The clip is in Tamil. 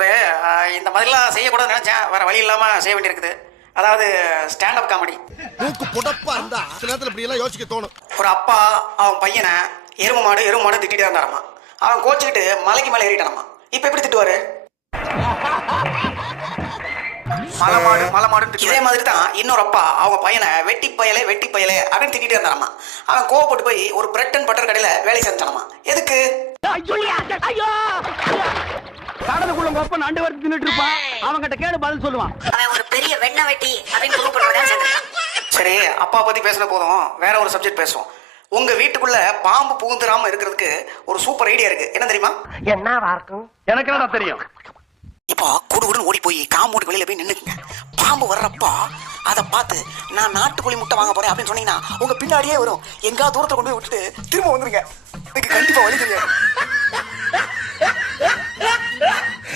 அது இந்த மாதிரிலாம் செய்யக்கூடாதுன்னு நினச்சேன், வேறு வழி இல்லாமல் செய்ய வேண்டியிருக்குது. அதாவது ஸ்டாண்டப் காமெடி. மூக்கு புடப்பா இருந்தா சில நேரத்தில் இப்படி எல்லாம் யோசிக்க தோணும். ஒரு அப்பா அவன் பையனை எருமை மாடு திட்டிகிட்டே இருந்தாராமா. அவன் கோச்சிக்கிட்டு மலைக்கு மேலே ஏறிட்டானாமா. இப்போ எப்படி திட்டுவாரு? மலை மாடுன்னு. இதே மாதிரி தான் இன்னொரு அப்பா அவங்க பையனை வெட்டி பயலே அப்படின்னு திட்டிகிட்டே இருந்தாராமா. அவன் கோவப்பட்டு போய் ஒரு பிரெட் அண்ட் பட்டர் கடையில் வேலை செஞ்சானாமா. எதுக்கு? கடலுக்குள்ள கொப்ப நண்டு வறுத்து தின்னுட்டு இருப்பான். அவன்கிட்ட கேடு பதில் சொல்லுவான். அவன் ஒரு பெரிய வெண்ண வெட்டி அப்படின்னு கூப்பிடுறவன். சரி, அப்பா பத்தி பேசின போதும், வேற ஒரு சப்ஜெக்ட் பேசுவோம். உங்க வீட்டுக்குள்ள பாம்பு புகுந்துராம இருக்கிறதுக்கு ஒரு சூப்பர் ஐடியா இருக்கு. என்ன தெரியுமா? என்ன இருக்கும்? எனக்கு என்ன தெரியும்? இப்போ குடுகுடுன்னு ஓடி போய் காம்பவுண்ட் வெளியில போய் நின்னுக்குங்க. பாம்பு வர்றப்பா அதை பார்த்து நான் நாட்டுக்கோழி முட்டை வாங்க போறேன் அப்படின்னு சொன்னீங்கன்னா உங்க பின்னாடியே வரும். எங்கா தூரத்தை கொண்டு போய் விட்டுட்டு திரும்ப வந்துருங்க. இதுக்கு கண்டிப்பா வழி தெரியாது.